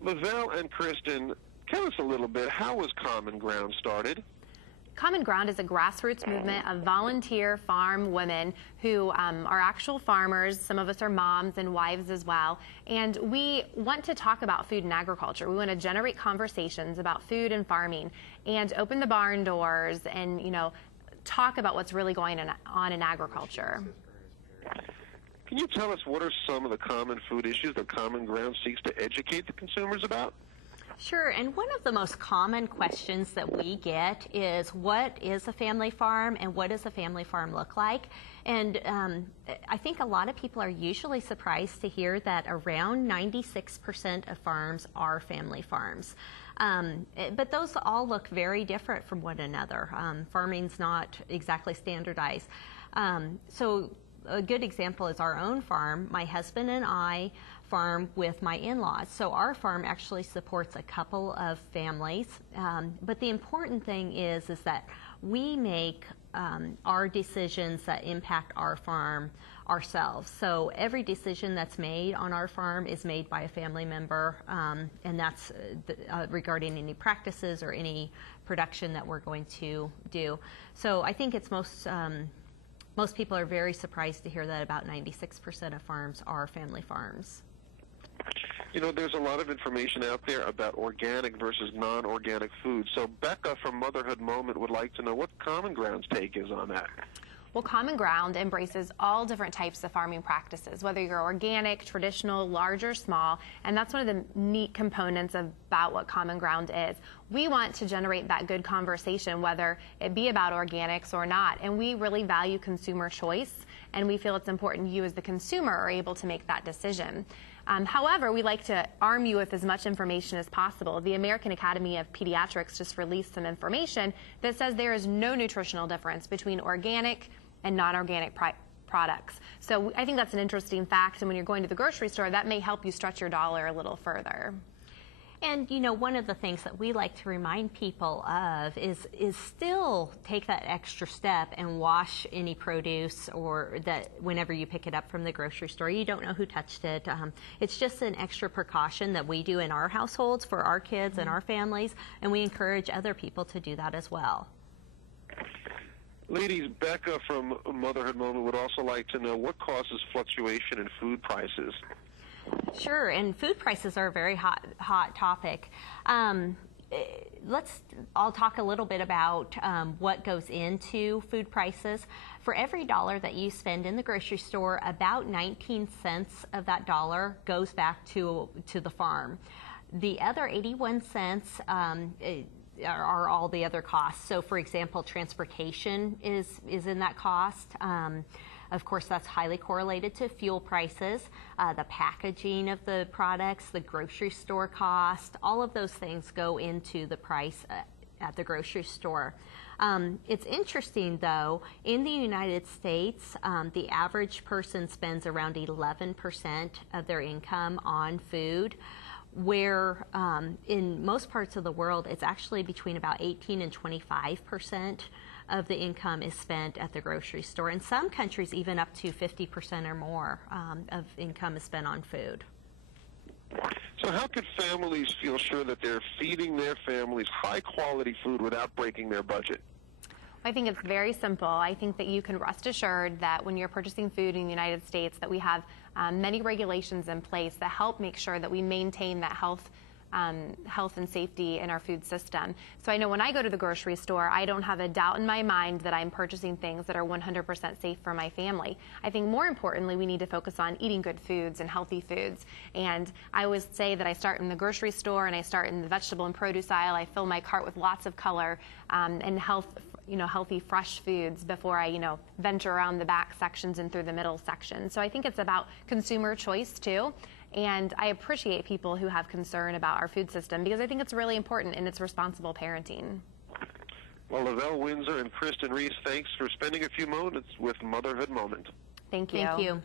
Lavelle and Kristen, tell us a little bit, how was Common Ground started? Common Ground is a grassroots movement of volunteer farm women who are actual farmers. Some of us are moms and wives as well. And we want to talk about food and agriculture. We want to generate conversations about food and farming and open the barn doors and, talk about what's really going on in agriculture. Can you tell us what are some of the common food issues that Common Ground seeks to educate the consumers about? Sure, and one of the most common questions that we get is, what is a family farm and what does a family farm look like? And I think a lot of people are usually surprised to hear that around 96% of farms are family farms. But those all look very different from one another. Farming's not exactly standardized. So a good example is our own farm. My husband and I farm with my in-laws. So our farm actually supports a couple of families. But the important thing is that we make our decisions that impact our farm ourselves. So every decision that's made on our farm is made by a family member, and that's regarding any practices or any production that we're going to do. So I think it's most people are very surprised to hear that about 96% of farms are family farms. There's a lot of information out there about organic versus non-organic food. So Becca from Motherhood Moment would like to know what Common Ground's take is on that. Well, Common Ground embraces all different types of farming practices, whether you're organic, traditional, large or small, and that's one of the neat components about what Common Ground is. We want to generate that good conversation, whether it be about organics or not, and we really value consumer choice, and we feel it's important you as the consumer are able to make that decision. However, we like to arm you with as much information as possible. The American Academy of Pediatrics just released some information that says there is no nutritional difference between organic and non-organic products. So I think that's an interesting fact, and when you're going to the grocery store, that may help you stretch your dollar a little further. And one of the things that we like to remind people of is still take that extra step and wash any produce, or that whenever you pick it up from the grocery store, you don't know who touched it. It's just an extra precaution that we do in our households for our kids and our families, and we encourage other people to do that as well. Ladies, Becca from Motherhood Moment would also like to know what causes fluctuation in food prices. Sure, and food prices are a very hot topic. I'll talk a little bit about what goes into food prices. For every dollar that you spend in the grocery store, about 19 cents of that dollar goes back to the farm. The other 81 cents are all the other costs. So, for example, transportation is in that cost. Of course, that's highly correlated to fuel prices, the packaging of the products, the grocery store cost. All of those things go into the price at the grocery store. It's interesting, though, in the United States, the average person spends around 11% of their income on food, where in most parts of the world, it's actually between about 18 and 25% of the income is spent at the grocery store. In some countries, even up to 50% or more of income is spent on food. So how could families feel sure that they're feeding their families high-quality food without breaking their budget? I think it's very simple. I think that you can rest assured that when you're purchasing food in the United States, that we have many regulations in place that help make sure that we maintain that health and safety in our food system. So I know when I go to the grocery store, I don't have a doubt in my mind that I'm purchasing things that are 100% safe for my family. I think more importantly, we need to focus on eating good foods and healthy foods. And I always say that I start in the grocery store and I start in the vegetable and produce aisle. I fill my cart with lots of color and healthy, fresh foods before I, venture around the back sections and through the middle section. So I think it's about consumer choice too. And I appreciate people who have concern about our food system because I think it's really important and it's responsible parenting. Well, Lavelle Windsor and Kristen Reese, thanks for spending a few moments with Motherhood Moment. Thank you. Thank you.